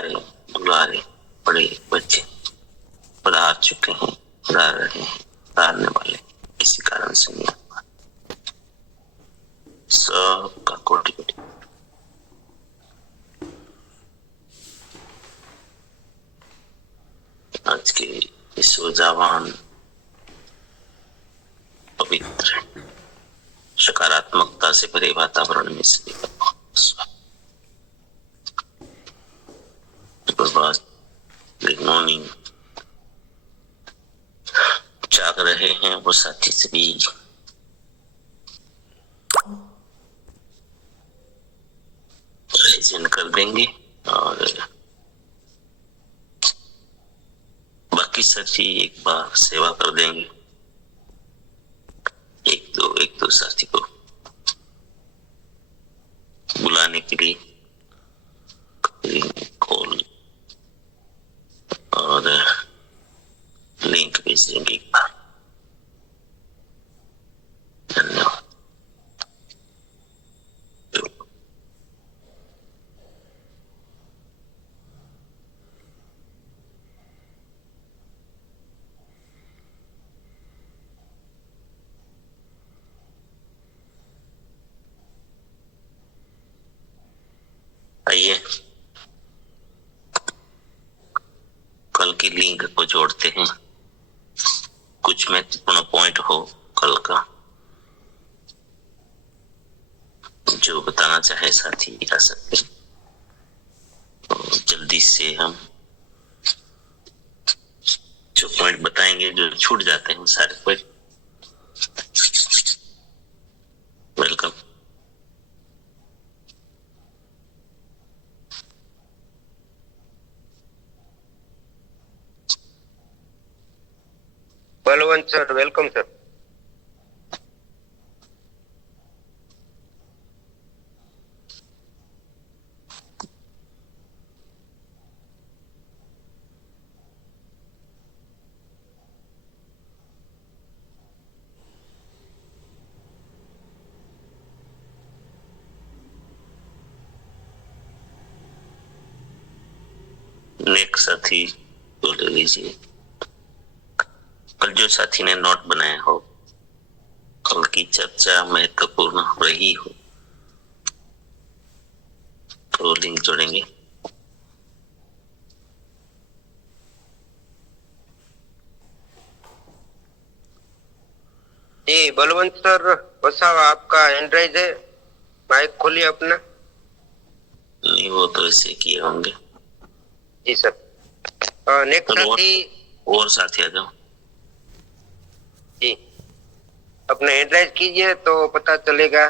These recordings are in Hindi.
सारे दुलारे बड़े बच्चे पधार चुके हैं, पधार रहे हैं, पधारने वाले किसी कारण से नहीं। सबका कोटि कोटि आज के इस ऊर्जावान पवित्र सकारात्मकता से भरे वातावरण में सभी का बहुत स्वागत। Good morning. जाग रहे हैं वो साथी सभी रिविजन कर देंगे और बाकी साथी एक बार सेवा कर देंगे। एक दो साथी को बुलाने के लिए कॉल और लिंक भेज देंगे एक बार। धन्यवाद। आइए कल की लिंक को जोड़ते हैं। कुछ महत्वपूर्ण पॉइंट हो कल का जो बताना चाहे साथी आ सकते हैं, तो जल्दी से हम जो पॉइंट बताएंगे जो छूट जाते हैं सारे point. Welcome. Balwant sir, welcome sir. Next साथी तो ले लीजिए। कल जो साथी ने नोट बनाया हो, कल की चर्चा महत्वपूर्ण रही हो तो लिंक जोड़ेंगे। जी बलवंत सर, बसावा आपका हैंड राइज है, माइक खोलिए अपना। नहीं, वो तो ऐसे किए होंगे। जी सर। नेक्स्ट साथी और साथी आ जाओ। जी अपना हैंड राइज कीजिए तो पता चलेगा।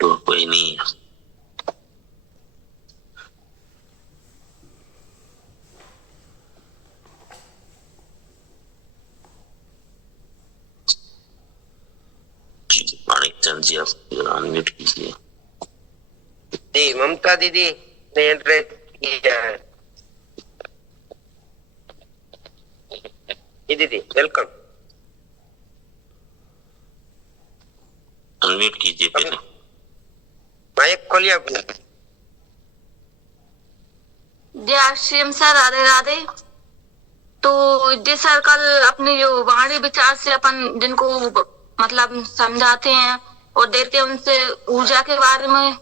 तो कोई नहीं, माणिकचंद जी आप अनम्यूट कीजिए। जी ममता दीदी ने हैंड राइज किया है। जी दीदी वेलकम। अनम्यूट कीजिए पहले। माइक खोलिए अपना। जय श्री सर, राधे राधे। तो जी सर, कल अपनी जो वाणी विचार से अपन जिनको मतलब समझाते हैं और देते हैं उनसे ऊर्जा के बारे में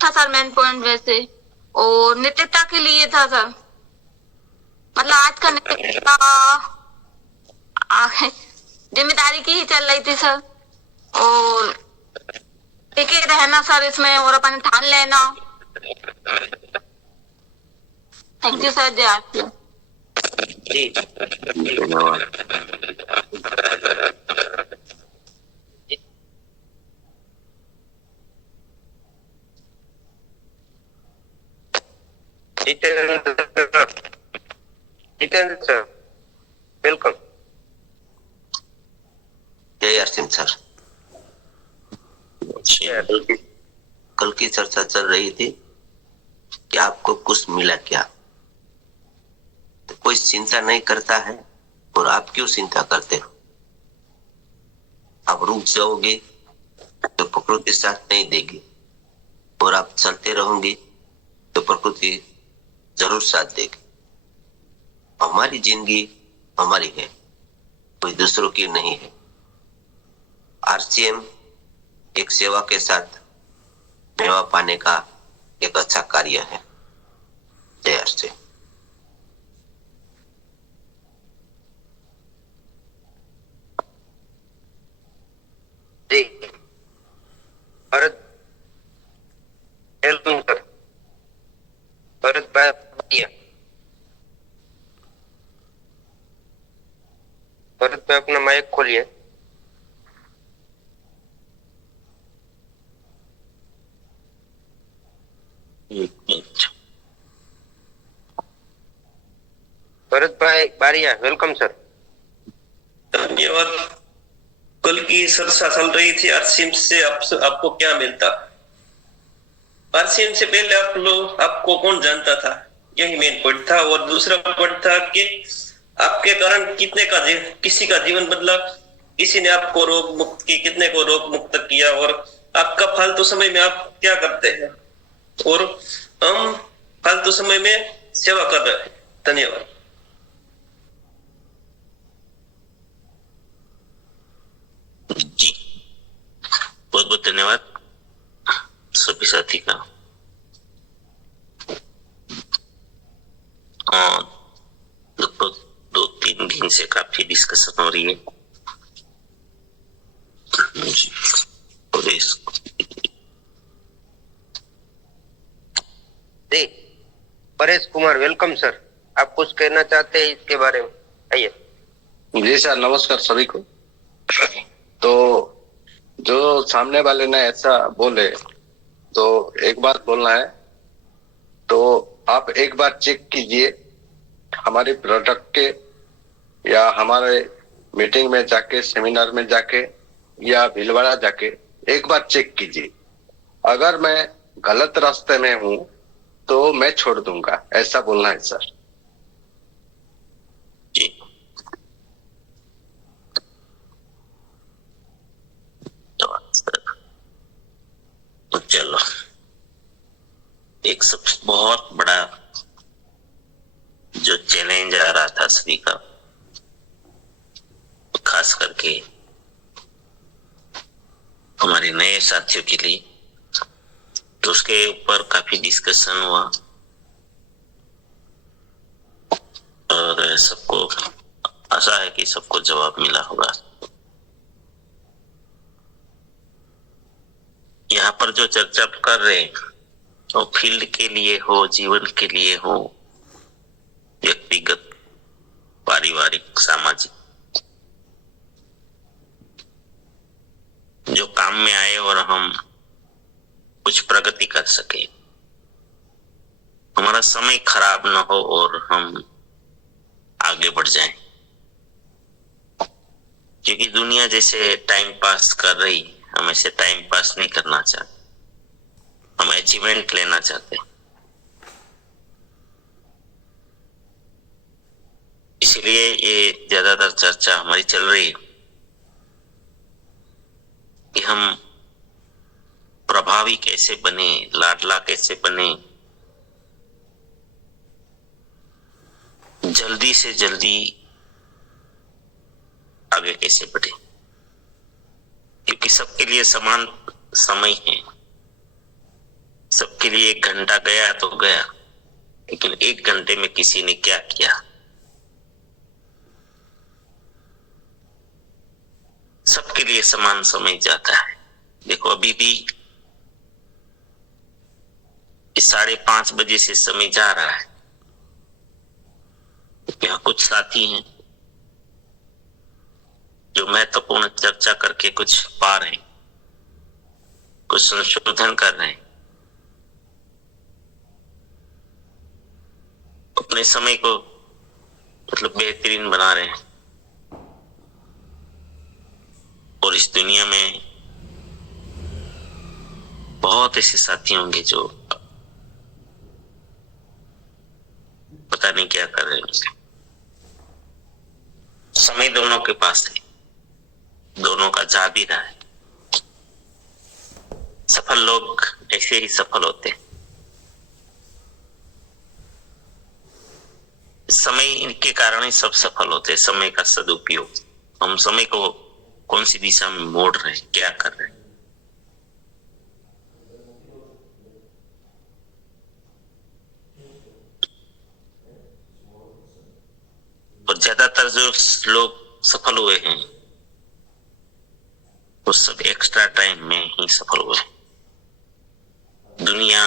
था सर मेन पॉइंट। वैसे और नित्यता के लिए था सर, मतलब आज का नित्यता जिम्मेदारी की ही चल रही थी सर, और टिके रहना सर इसमें और अपन ठान लेना। Thank you sir. जय श्री राम। जी धन्यवाद। Jitendra sir welcome. जय सिंह सर। कल की चर्चा चल रही थी कि आपको कुछ मिला क्या। तो कोई चिंता नहीं करता है, और आप क्यों चिंता करते हो। आप रुक जाओगे तो प्रकृति साथ नहीं देगी, और आप चलते रहोगे तो प्रकृति जरूर साथ देगी। हमारी जिंदगी हमारी है, कोई दूसरों की नहीं है। आरसीएम एक सेवा के साथ मेवा पाने का एक अच्छा कार्य है। जय आरसीएम। जी भरत वेलकम सर। भरत भाई, भरत भाई अपना माइक खोलिए। भरत भाई बारिया, वेलकम सर। धन्यवाद। कल की चर्चा चल रही थी आरसीएम से आपको क्या मिलता। आरसीएम से पहले आपको कौन जानता था, यही मेन पॉइंट था। और दूसरा पॉइंट था कि आपके कारण किसी का जीवन बदला, किसी ने आपको रोग मुक्त की, कितने को रोग मुक्त किया, और आपका फालतू समय में आप क्या करते हैं। और हम फालतू समय में सेवा कर रहे हैं। धन्यवाद। जी बहुत बहुत धन्यवाद सभी साथी का। लगभग 2-3 दिन से काफी डिस्कशन हो रही है। और जी परेश कुमार, वेलकम सर। आप कुछ कहना चाहते हैं इसके बारे में, आइए। जी सर, नमस्कार सभी को। तो जो सामने वाले ने ऐसा बोले तो एक बात बोलना है, तो आप एक बार चेक कीजिए हमारे प्रोडक्ट के, या हमारे मीटिंग में जाके, सेमिनार में जाके, या भीलवाड़ा जाके एक बार चेक कीजिए। अगर मैं गलत रास्ते में हूं तो मैं छोड़ दूंगा, ऐसा बोलना है सर। जी तो चलो, एक सबसे बहुत बड़ा जो चैलेंज आ रहा था सभी का, खास करके हमारे नए साथियों के लिए, तो उसके ऊपर काफी डिस्कशन हुआ और सबको आशा है कि सबको जवाब मिला होगा। यहाँ पर जो चर्चा कर रहे हैं वो फील्ड के लिए हो, जीवन के लिए हो, व्यक्तिगत, पारिवारिक, सामाजिक, जो काम में आए और हम कुछ प्रगति कर सके, हमारा समय खराब ना हो और हम आगे बढ़ जाएं। क्योंकि दुनिया जैसे टाइम पास कर रही, हम ऐसे टाइम पास नहीं करना चाहते, हम अचीवमेंट लेना चाहते। इसलिए ये ज्यादातर चर्चा हमारी चल रही है कि हम प्रभावी कैसे बने, लाडला कैसे बने, जल्दी से जल्दी आगे कैसे बढ़े। क्योंकि सबके लिए समान समय है, सबके लिए 1 घंटा गया तो गया, लेकिन 1 घंटे में किसी ने क्या किया, सबके लिए समान समय जाता है। देखो अभी भी 5:30 बजे से समय जा रहा है। यहाँ कुछ साथी हैं जो महत्वपूर्ण चर्चा करके कुछ पा रहे हैं, कुछ संशोधन कर रहे हैं, अपने समय को मतलब बेहतरीन बना रहे हैं। और इस दुनिया में बहुत ऐसे साथी होंगे जो नहीं क्या कर रहे हैं। समय दोनों के पास है, दोनों का जा भी रहा है। सफल लोग ऐसे ही सफल होते हैं। समय के कारण ही सब सफल होते हैं। समय का सदुपयोग, हम समय को कौन सी दिशा में मोड़ रहे हैं, क्या कर रहे हैं। और ज्यादातर जो लोग सफल हुए हैं वो सब एक्स्ट्रा टाइम में ही सफल हुए। दुनिया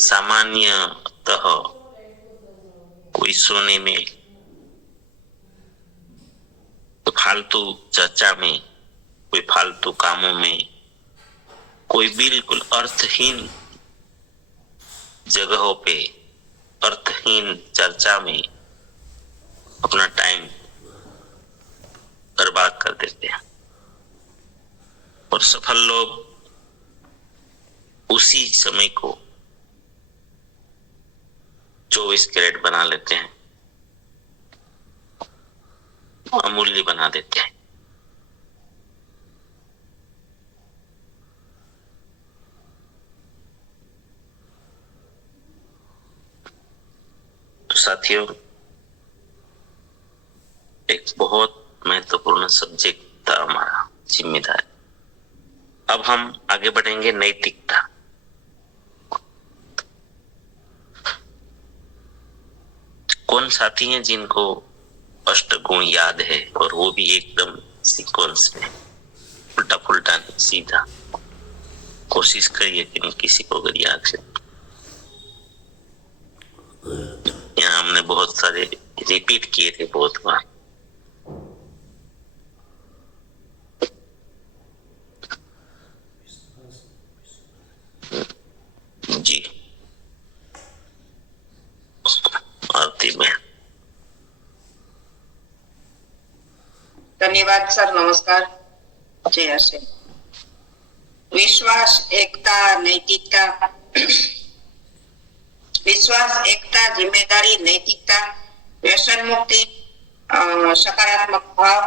सामान्यतः कोई सोने में, कोई फालतू चर्चा में, कोई फालतू कामों में, कोई बिल्कुल अर्थहीन जगहों पे, अर्थहीन चर्चा में अपना टाइम बर्बाद कर देते हैं। और सफल लोग उसी समय को 24 कैरेट बना लेते हैं, अमूल्य बना देते हैं। तो साथियों, एक बहुत महत्वपूर्ण सब्जेक्ट था हमारा जिम्मेदारी। अब हम आगे बढ़ेंगे नैतिकता। कौन साथी हैं जिनको अष्टगुण याद है, और वो भी एकदम सीक्वेंस में, उल्टा पुल्टा नहीं, सीधा। कोशिश करिए कि नहीं किसी को अगर याद है। यहाँ हमने बहुत सारे रिपीट किए थे बहुत बार। जी आरती में। धन्यवाद सर, नमस्कार, जय श्री। विश्वास, एकता, नैतिकता। विश्वास, एकता, जिम्मेदारी, नैतिकता, व्यसन मुक्ति, सकारात्मक भाव,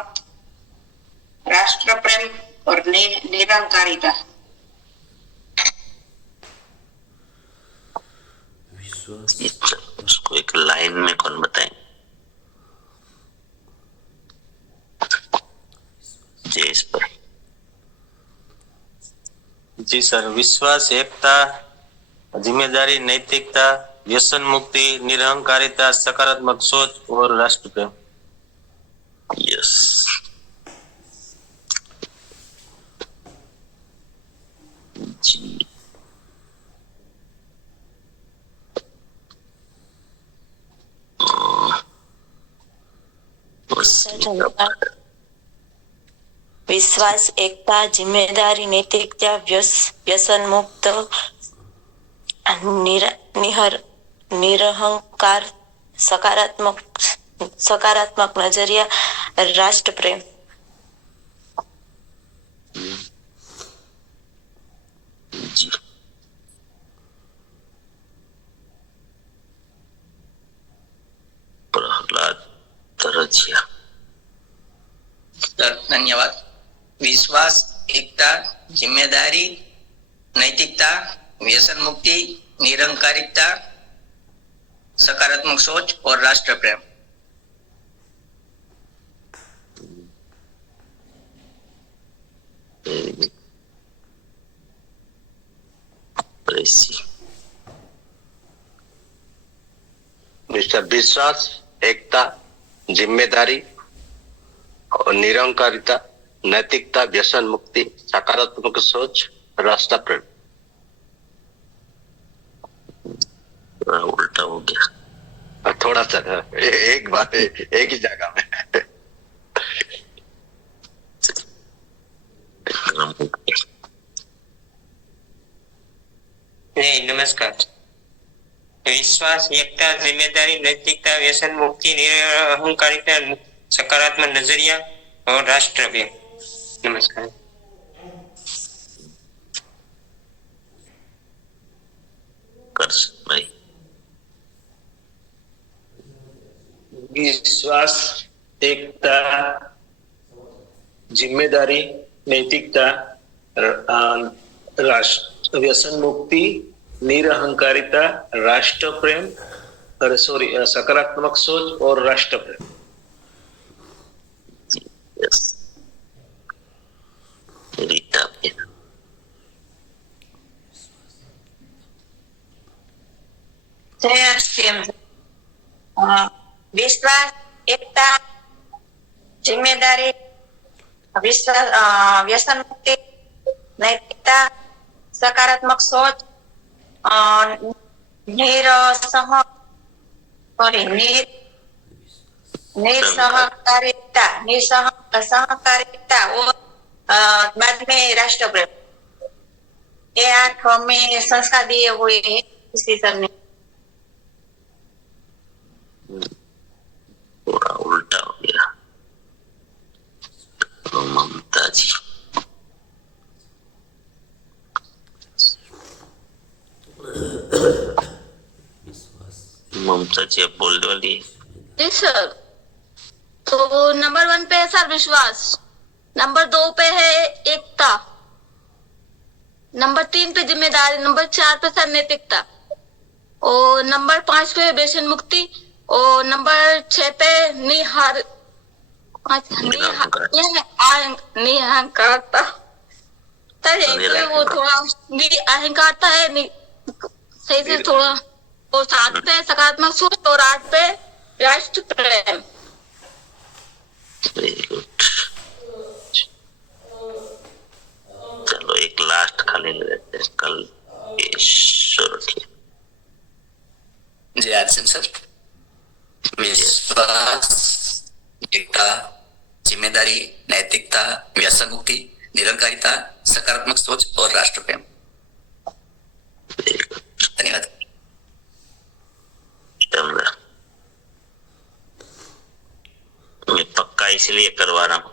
राष्ट्र प्रेम और निरंकारिता। उसको एक लाइन में कौन बताए? जयेश भाई। जी सर, विश्वास, एकता, जिम्मेदारी, नैतिकता, व्यसन मुक्ति, निरहंकारिता, सकारात्मक सोच और राष्ट्र प्रेम। यस। जी विश्वास, एकता, जिम्मेदारी, नैतिकता, व्यसन मुक्त, निरहंकार, सकारात्मक नजरिया, राष्ट्र प्रेम। जी प्रहलाद तरजिया। सर धन्यवाद। विश्वास, एकता, जिम्मेदारी, नैतिकता, व्यसन मुक्ति, निरंकारिता, सकारात्मक सोच और राष्ट्र प्रेम। मिस्टर विश्वास, एकता, जिम्मेदारी और निरंकारिता, नैतिकता, व्यसन मुक्ति, सकारात्मक सोच, राष्ट्र प्रेम। उल्टा हो गया थोड़ा सा, एक बात एक ही जगह में। नहीं, नमस्कार। विश्वास, एकता, जिम्मेदारी, नैतिकता, व्यसन मुक्ति, निरहंकारिता, सकारात्मक नजरिया और राष्ट्र प्रेम। नमस्कार। भाई विश्वास, एकता, जिम्मेदारी, नैतिकता, राष्ट्र व्यसन मुक्ति, निरहंकारिता, राष्ट्र प्रेम, सकारात्मक सोच और राष्ट्र प्रेम। जय श्री राम। विश्वास, एकता, जिम्मेदारी, व्यसन मुक्ति, नैतिकता, सकारात्मक सोच, सहकारिता और बाद में राष्ट्र प्रेम। ये 8 हमें संस्कार दिए हुए हैं इसी सर ने। थोड़ा उल्टा हो गया। तो ममता जी, ममता जी अब बोलने वाली है। जी सर। तो नंबर 1 पे है सर विश्वास, नंबर 2 पे है एकता, नंबर 3 पे जिम्मेदारी, नंबर 4 पे सर नैतिकता, और नंबर 5 पे व्यसन मुक्ति, और नंबर 6 पे निहंकारता। सर वो थोड़ा अहंकारता है, सही से थोड़ा। और 7 पे सकारात्मक सोच और 8 पे राष्ट्र प्रेम। चलो एक लास्ट खाली लेते हैं कल जय आरसीएम सर। विश्वास, एकता, जिम्मेदारी, नैतिकता, व्यसन मुक्ति, निरंकारिता, सकारात्मक सोच और राष्ट्र प्रेम। धन्यवाद। मैं पक्का इसलिए करवा रहा हूं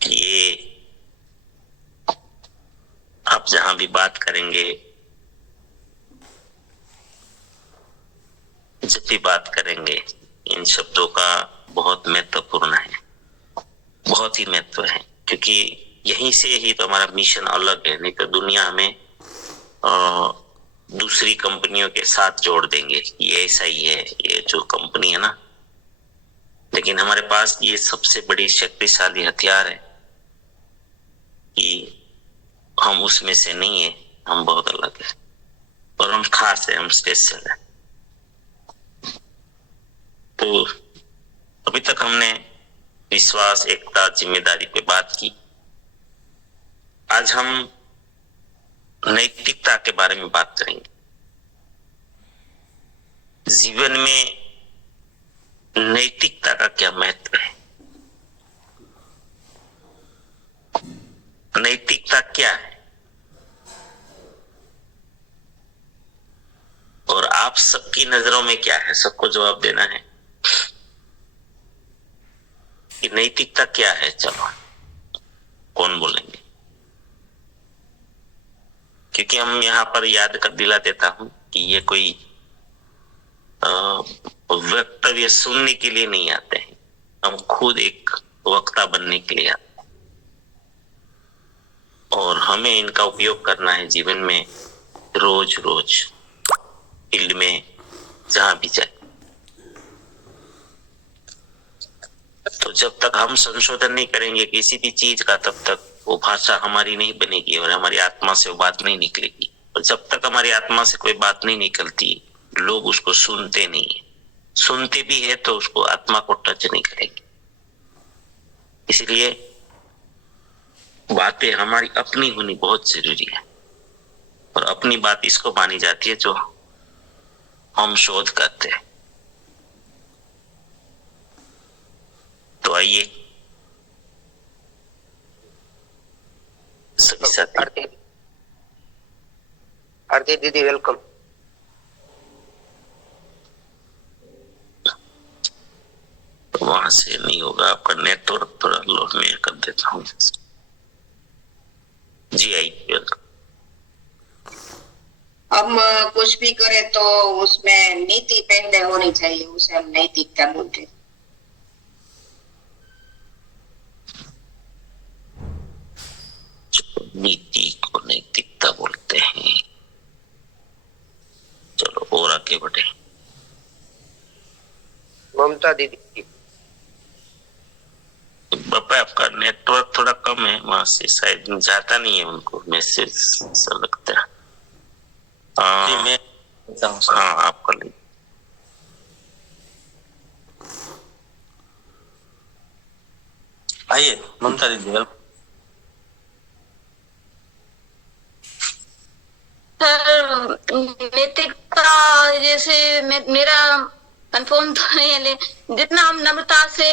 कि ये आप जहां भी बात करेंगे, जब भी बात करेंगे, इन शब्दों का बहुत महत्वपूर्ण है, बहुत ही महत्व है, क्योंकि यहीं से ही तो हमारा मिशन अलग है। नहीं तो दुनिया हमें दूसरी कंपनियों के साथ जोड़ देंगे, ये ऐसा ही है, ये जो कंपनी है ना। लेकिन हमारे पास ये सबसे बड़ी शक्तिशाली हथियार है कि हम उसमें से नहीं है, हम बहुत अलग है और हम खास है, हम स्पेशल है। तो अभी तक हमने विश्वास, एकता, जिम्मेदारी पे बात की। आज हम नैतिकता के बारे में बात करेंगे। जीवन में नैतिकता का क्या महत्व है, नैतिकता क्या है, और आप सबकी नजरों में क्या है, सबको जवाब देना है कि नैतिकता क्या है। चलो कौन बोलेंगे? क्योंकि हम यहाँ पर याद कर दिला देता हूं कि ये कोई वक्तव्य सुनने के लिए नहीं आते हैं, हम खुद एक वक्ता बनने के लिए आते हैं और हमें इनका उपयोग करना है जीवन में, रोज रोज फील्ड में जहां भी जाए। तो जब तक हम संशोधन नहीं करेंगे किसी भी चीज का, तब तक वो भाषा हमारी नहीं बनेगी और हमारी आत्मा से वो बात नहीं निकलेगी। और जब तक हमारी आत्मा से कोई बात नहीं निकलती, लोग उसको सुनते नहीं है, सुनते भी है तो उसको आत्मा को टच नहीं करेंगे। इसलिए बातें हमारी अपनी होनी बहुत जरूरी है, और अपनी बात इसको मानी जाती है जो हम शोध करते हैं। तो आइए सभी साथी। आरती दीदी वेलकम। वहां से नहीं होगा, आपका नेटवर्क थोड़ा लो, मैं कर देता हूँ। जी आई वेलकम। हम कुछ भी करे तो उसमें नीति पहले होनी चाहिए, उसे हम नैतिकता बोलते हैं। नीति को नैतिकता बोलते हैं। चलो और आगे बढ़े। ममता दीदी, पापा आपका नेटवर्क थोड़ा कम है, वहां से शायद जाता नहीं है उनको मैसेज सा लगता है। हाँ आप कर लीजिए। आइए ममता दीदी। सर नैतिकता जैसे मेरा कंफर्म तो नहीं है, लेकिन जितना हम नम्रता से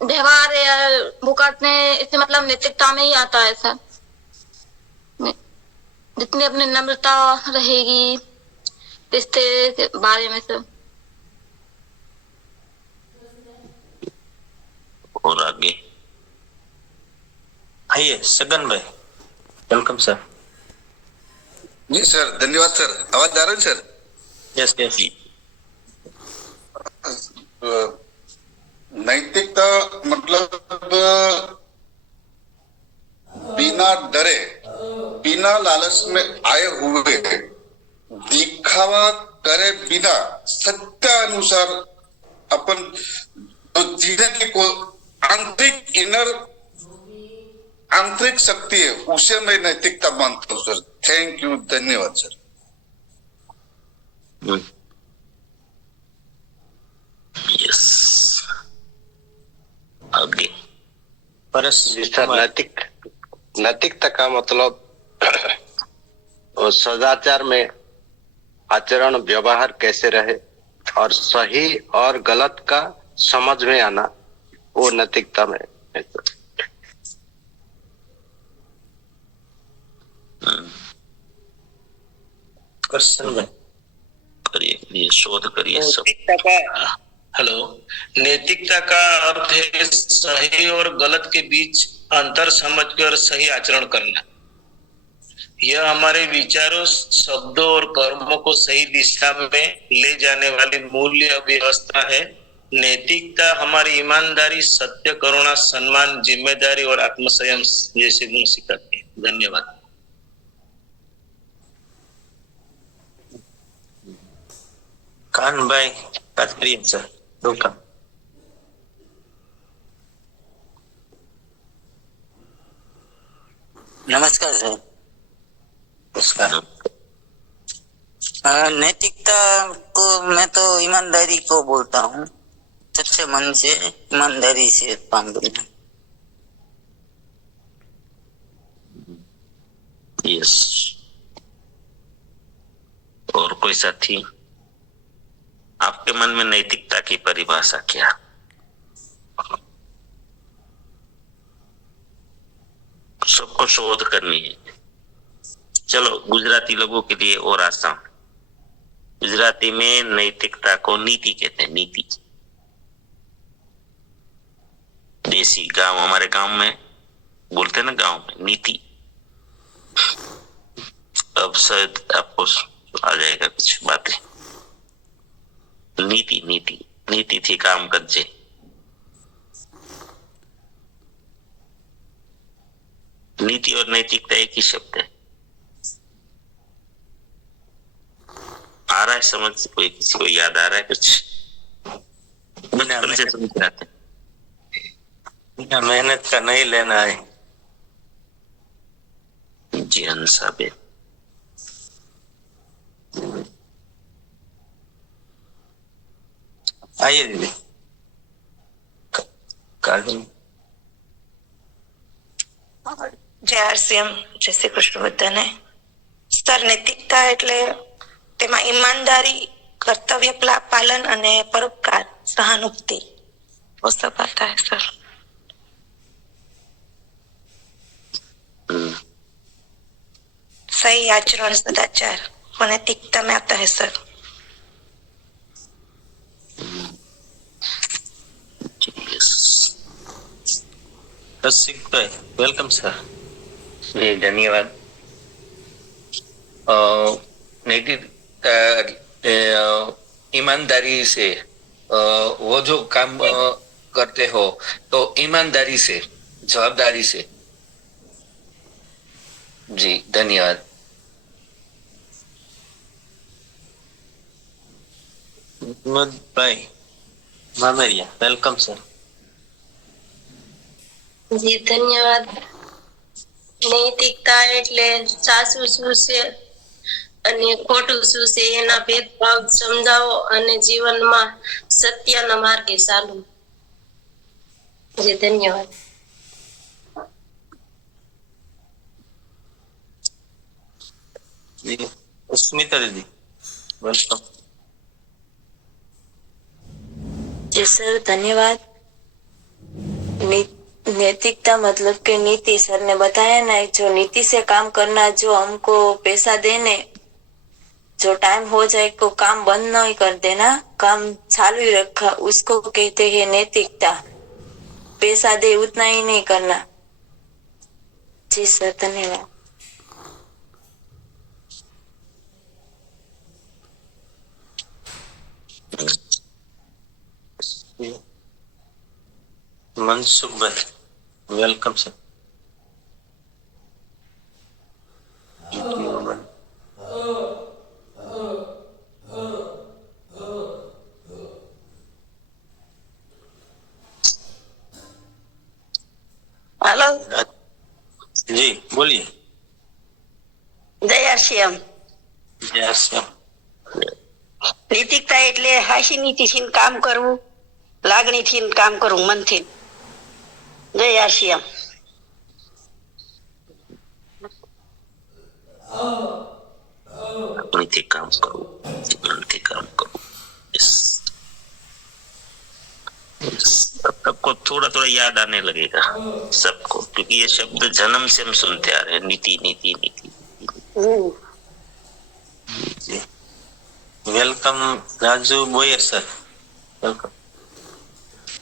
व्यवहार या वो करते हैं, इससे मतलब नैतिकता में ही आता है सर। जितनी अपनी नम्रता रहेगी रिश्ते के बारे में सर। और आगे आइए सगन भाई, वेलकम सर। जी सर, धन्यवाद सर। आवाज आ रही है सर? Yes yes. नैतिकता मतलब बिना डरे, बिना लालच में आए हुए, दिखावा करे बिना सत्य अनुसार अपन तो जीने की को आंतरिक शक्ति है, उसे मैं नैतिकता मानता हूँ सर। थैंक यू, धन्यवाद सर। यस आगे। जी सर, नैतिकता का मतलब सदाचार में आचरण व्यवहार कैसे रहे और सही और गलत का समझ में आना, वो नैतिकता में है। करिए शोध करिए सब। नैतिकता का अर्थ है सही और गलत के बीच अंतर समझकर सही आचरण करना। यह हमारे विचारों, शब्दों और कर्मों को सही दिशा में ले जाने वाली मूल्य व्यवस्था है। नैतिकता हमारी ईमानदारी, सत्य, करुणा, सम्मान, जिम्मेदारी और आत्मसंयम जैसे गुण सिखाती है। धन्यवाद। कान भाई कातरियन सर, वेलकम। नमस्कार सर। नमस्कार। नैतिकता को मैं तो ईमानदारी को बोलता हूँ, सच्चे मन से ईमानदारी से काम करना। यस। और कोई साथी, आपके मन में नैतिकता की परिभाषा क्या? सबको शोध करनी है। चलो गुजराती लोगों के लिए और आसान। गुजराती में नैतिकता को नीति कहते हैं, नीति। देसी गांव, हमारे गांव में बोलते हैं ना, गांव में नीति। अब शायद आपको आ जाएगा कुछ बातें। नीति नीति नीति थी काम करजे। नीति और नैतिकता एक ही शब्द है। आ रहा है समझ? कोई किसी को याद आ रहा है कुछ? बचपन से समझ रहे थे। बिना मेहनत का नहीं लेना है। जी हंसा बे। आइए दीदी। જય આરસીએમ, જય શ્રી કૃષ્ણ બધાને. સર નૈતિકતા એટલે તેમાં ઈમાનદારી, કર્તવ્ય પાલન અને પરોપકાર, સહાનુભૂતિ वो सब आता है सर। सही आचरण, सदाचार वो नैतिकता में आता है सर। रसिक भाई, वेलकम सर। जी धन्यवाद। नैतिकता ईमानदारी से वो जो काम करते हो तो ईमानदारी से, जवाबदारी से। जी धन्यवाद। ભાઈ મામેરિયા, વેલકમ સર। જી ધન્યવાદ। નૈતિકતા એટલે સાચું શું છે અને ખોટું શું છે એના ભેદભાવ સમજાવો અને જીવનમાં સત્યના માર્ગે ચાલવું। જી ધન્યવાદ। સ્મિતા દીદી, વેલકમ। जी सर धन्यवाद। नैतिकता मतलब कि नीति, सर ने बताया ना, जो नीति से काम करना, जो हमको पैसा देने, जो टाइम हो जाए को काम बंद नहीं कर देना, काम चालू ही रखा, उसको कहते हैं नैतिकता। पैसा दे उतना ही नहीं करना। जी सर धन्यवाद। मनसुख भाई, वेलकम सर। हेलो जी बोलिए। जय श्याम। जय श्याम। नैतिकता એટલે હાસી નીતિથી કામ કરવું, લાગણીથી કામ કરવું, મનથી। જય શ્યામ। लागणीથી काम करो, जीवनથી काम करो। सबको थोड़ा थोड़ा याद आने लगेगा सबको, क्योंकि ये शब्द जन्म से हम सुनते आ रहे हैं, नीति नीति नीति। Welcome Raju Boyar sir, welcome.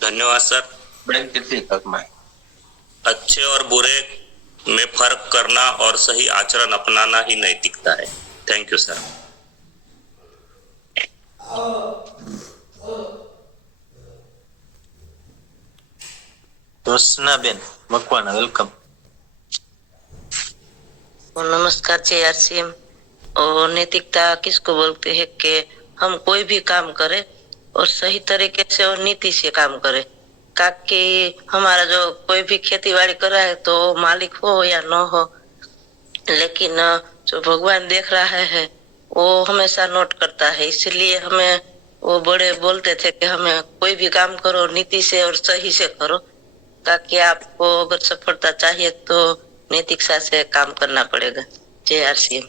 धन्यवाद सर। अच्छे और बुरे में फर्क करना और सही आचरण अपनाना ही नैतिकता है। Thank you sir. Roshna Ben Makwana, welcome. नमस्कार जी आरसीएम। और नैतिकता किसको बोलते हैं कि हम कोई भी काम करें और सही तरीके से और नीति से काम करें, ताकि हमारा जो कोई भी खेती बाड़ी कर रहा है तो मालिक हो या न हो, लेकिन जो भगवान देख रहा है वो हमेशा नोट करता है। इसलिए हमें वो बड़े बोलते थे कि हमें कोई भी काम करो नीति से और सही से करो, ताकि आपको अगर सफलता चाहिए तो नैतिकता से काम करना पड़ेगा। जय आरसीएम।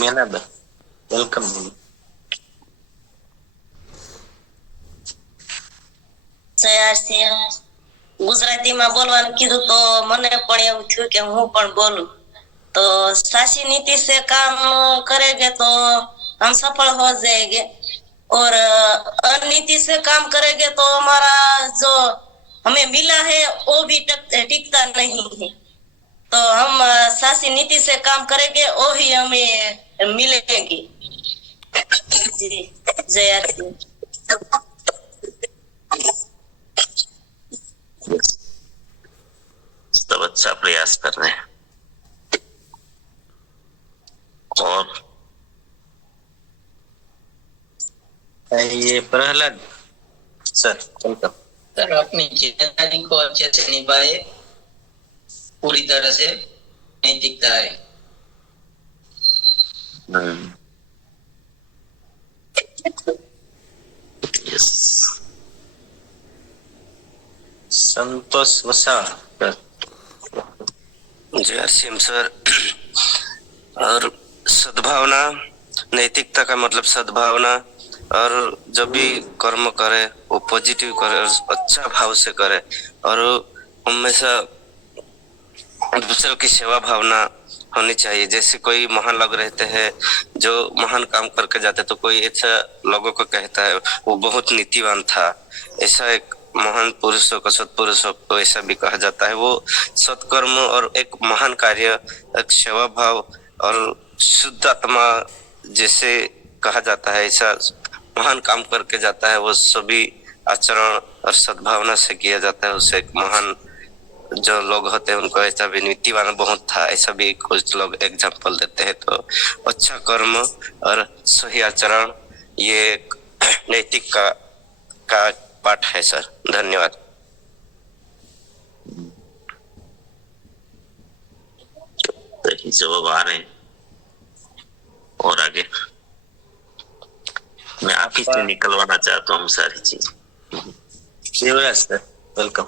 મેનાબા, વેલકમ। જય ગુજરાતીમાં બોલવાનું કીધું તો મને પણ એવું થયું કે હું પણ બોલું। तो साची नीति से काम करेंगे तो हम सफल हो जाएंगे, और अनीति से काम करेंगे तो हमारा जो हमें मिला है वो भी टिकता नहीं है। तो हम साची नीति से काम करेंगे वो ही हमें मिलेगी। जय आरती। सब अच्छा प्रयास कर रहे हैं। और ये प्रहलाद सर, वेलकम। सर अपनी जिम्मेदारी को अच्छे से निभाए, पूरी तरह से नैतिकता है। संतोष वसावा। जय आरसीएम सर। और सद्भावना, नैतिकता का मतलब सद्भावना, और जब भी कर्म करे वो पॉजिटिव करे और अच्छा भाव से करे, और हमेशा दूसरों की सेवा भावना होनी चाहिए। जैसे कोई महान लोग रहते हैं जो महान काम करके जाते, तो कोई ऐसा लोगों को कहता है वो बहुत नीतिवान था, ऐसा एक महान पुरुषों को, सत्पुरुषों को ऐसा भी कहा जाता है। वो सत्कर्म और एक महान कार्य, एक सेवा भाव और शुद्ध आत्मा जैसे कहा जाता है, ऐसा महान काम करके जाता है। वो सभी आचरण और सद्भावना से किया जाता है। उससे एक महान जो लोग होते हैं उनको ऐसा भी नीतिवान बहुत था, ऐसा भी कुछ लोग एग्जाम्पल देते हैं। तो अच्छा कर्म और सही आचरण ये नैतिक का पाठ है सर। धन्यवाद। सही जवाब आ रहे हैं। और आगे मैं आप ही से निकलवाना चाहता हूँ सारी चीज। Devraj sir welcome.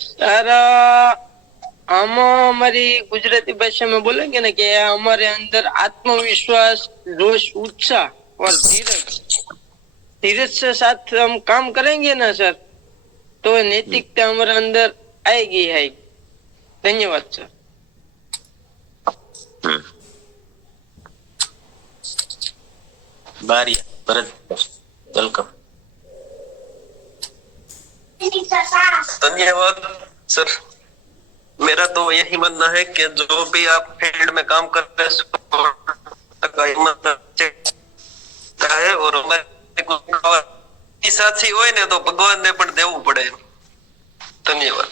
सर हम हमारी गुजराती भाषा में बोलेंगे ना कि हमारे अंदर आत्मविश्वास, जोश, उत्साह और धीरज से साथ हम काम करेंगे ना सर, तो नैतिकता हमारे अंदर आएगी है। धन्यवाद सर। बारिया भरत वेलकम। धन्यवाद सर। मेरा तो यही मानना है कि जो भी आप फील्ड में काम करते हैं और हमारे साथी हो ने तो भगवान ने पण देवू पड़े। धन्यवाद।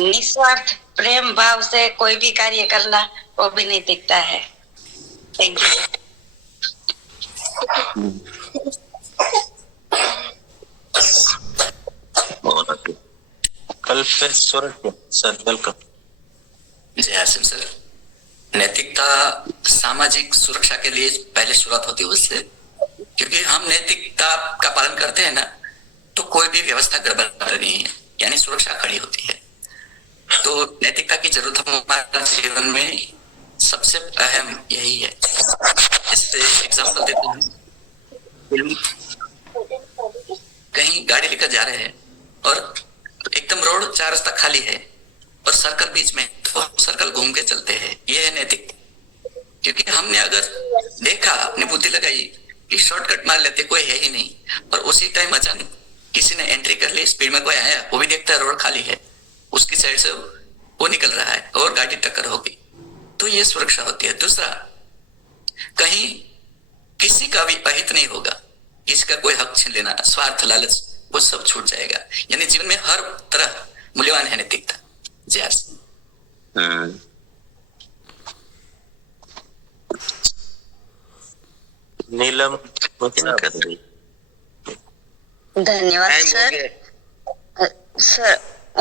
निस्वार्थ प्रेम भाव से कोई भी कार्य करना वो भी नैतिकता है। Thank you. Kalpeshwar sir welcome. जय आसिम सर। नैतिकता सामाजिक सुरक्षा के लिए पहले शुरुआत होती है उससे, क्योंकि हम नैतिकता का पालन करते हैं ना तो कोई भी व्यवस्था गड़बड़ नहीं है, यानी सुरक्षा खड़ी होती है। तो नैतिकता की जरूरत हमारे जीवन में सबसे अहम यही है। इससे एग्जांपल देते हैं, कहीं गाड़ी लेकर जा रहे हैं और एकदम रोड चार रास्ता खाली है और सर्कल बीच में, तो हम सर्कल घूम के चलते हैं। ये है नैतिक। क्योंकि हमने अगर देखा, अपनी बुद्धि लगाई कि शॉर्टकट मार लेते, कोई है ही नहीं, और उसी टाइम अचानक किसी ने एंट्री कर ली, स्पीड में कोई आया, वो भी देखता है रोड खाली है, उसकी साइड से वो निकल रहा है और गाड़ी टक्कर हो गई, तो ये सुरक्षा होती है। दूसरा, कहीं किसी का भी अहित नहीं होगा, किसी का कोई हक छीन लेना, स्वार्थ, लालच, वो सब छूट जाएगा। यानी जीवन में हर तरह मूल्यवान है नैतिकता। जय आसिम। नीलम धन्यवाद सर। सर,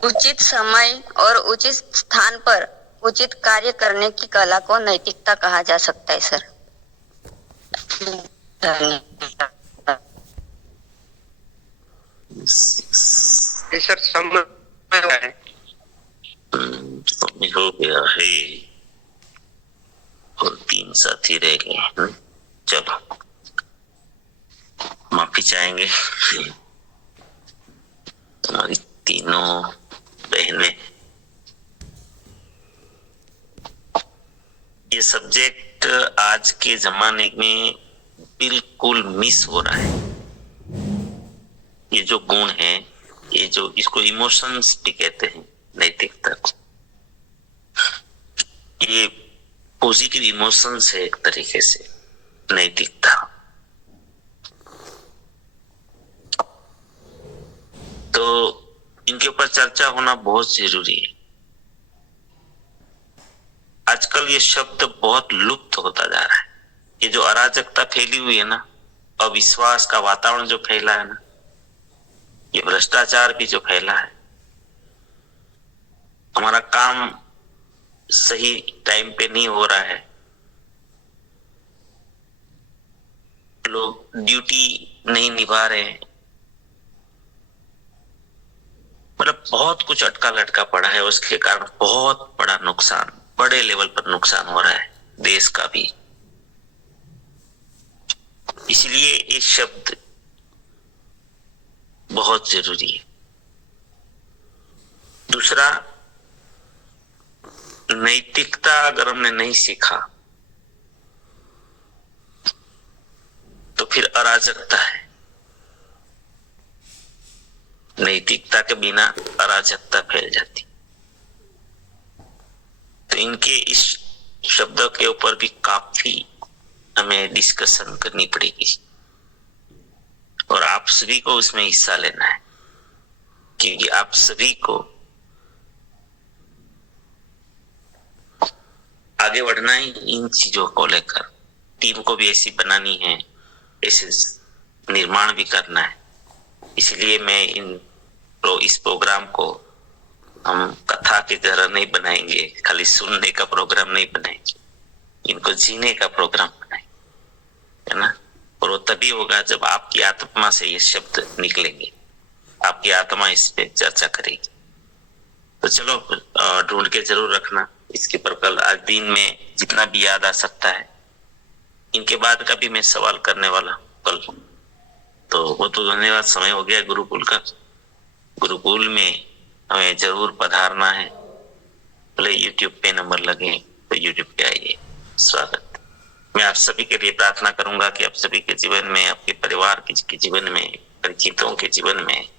उचित समय और उचित स्थान पर उचित कार्य करने की कला को नैतिकता कहा जा सकता है सर। सर समय हो गया है और 3 साथी रह गए। चलो माफी चाहेंगे तुम्हारी तीनों बहनें। ये सब्जेक्ट आज के जमाने में बिल्कुल मिस हो रहा है। ये जो गुण है, ये जो इसको इमोशंस भी कहते हैं, नैतिकता को, ये पॉजिटिव इमोशंस है एक तरीके से नैतिकता। तो इनके ऊपर चर्चा होना बहुत जरूरी है। आजकल ये शब्द बहुत लुप्त होता जा रहा है। ये जो अराजकता फैली हुई है ना, अविश्वास का वातावरण जो फैला है ना, ये भ्रष्टाचार भी जो फैला है, हमारा काम सही टाइम पे नहीं हो रहा है, लोग ड्यूटी नहीं निभा रहे हैं, मतलब बहुत कुछ अटका लटका पड़ा है। उसके कारण बहुत बड़ा नुकसान, बड़े लेवल पर नुकसान हो रहा है देश का भी। इसलिए ये शब्द बहुत जरूरी है। दूसरा, नैतिकता अगर हमने नहीं सीखा तो फिर अराजकता है। नैतिकता के बिना अराजकता फैल जाती। तो इनके इस शब्दों के ऊपर भी काफी हमें डिस्कशन करनी पड़ेगी और आप सभी को उसमें हिस्सा लेना है, क्योंकि आप सभी को आगे बढ़ना है इन चीजों को लेकर। टीम को भी ऐसी बनानी है, ऐसे निर्माण भी करना है। इसलिए मैं इस प्रोग्राम को हम कथा की तरह नहीं बनाएंगे, खाली सुनने का प्रोग्राम नहीं बनाएंगे, इनको जीने का प्रोग्राम बनाएंगे, है ना। और वो तभी होगा जब आपकी आत्मा से ये शब्द निकलेंगे, आपकी आत्मा इस पे चर्चा करेगी। तो चलो ढूंढ के जरूर रखना इसके पर कल आज दिन में जितना भी याद आ सकता है। इनके बाद का भी मैं सवाल करने वाला कल, तो वो तो धन्यवाद। समय हो गया गुरुकुल का। गुरुकुल में हमें जरूर पधारना है, भले यूट्यूब पे नंबर लगे तो यूट्यूब पे आइए। स्वागत। मैं आप सभी के लिए प्रार्थना करूंगा कि आप सभी के जीवन में, आपके परिवार के जीवन में, परिचितों के जीवन में,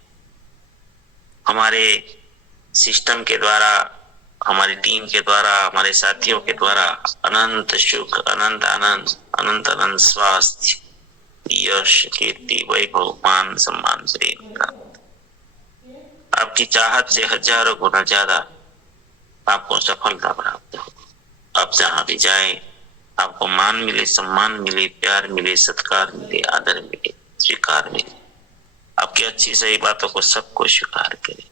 हमारे सिस्टम के द्वारा, हमारी टीम के द्वारा, हमारे साथियों के द्वारा अनंत सुख, अनंत आनंद, अनंत अनंत स्वास्थ्य, यश, कीर्ति, वैभव, मान, सम्मान, प्रेम प्राप्त। आपकी चाहत से हजारों गुना ज्यादा आपको सफलता प्राप्त हो। आप जहां भी जाएं, आपको मान मिले, सम्मान मिले, प्यार मिले, सत्कार मिले, आदर मिले, स्वीकार मिले। आपकी अच्छी सही बातों को सबको स्वीकार करें।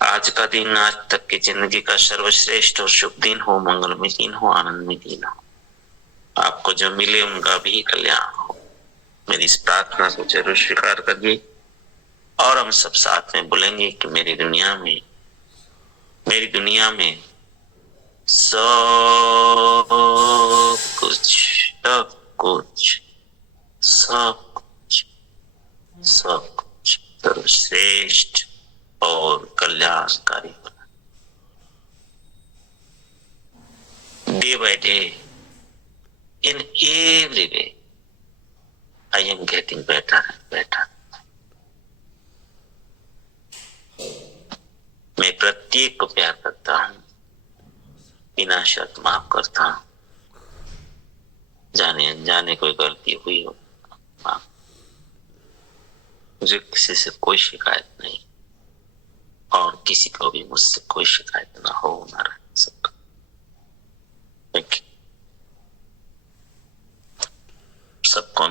आज का दिन, आज तक की जिंदगी का सर्वश्रेष्ठ और शुभ दिन हो, मंगलमय दिन हो, आनंदमय दिन हो। आपको जो मिले उनका भी कल्याण हो। मेरी इस प्रार्थना को जरूर स्वीकार करिए और हम सब साथ में बोलेंगे कि मेरी दुनिया में सब कुछ सर्वश्रेष्ठ और कल्याणकारी बना। Day by day, in every way, I am getting better and better. मैं प्रत्येक को प्यार करता हूँ, बिना शर्त माफ करता हूँ। जाने अनजाने कोई गलती हुई हो, मुझे किसी से कोई शिकायत नहीं और किसी को भी मुझसे कोई शिकायत ना हो, ना रह सका। सबको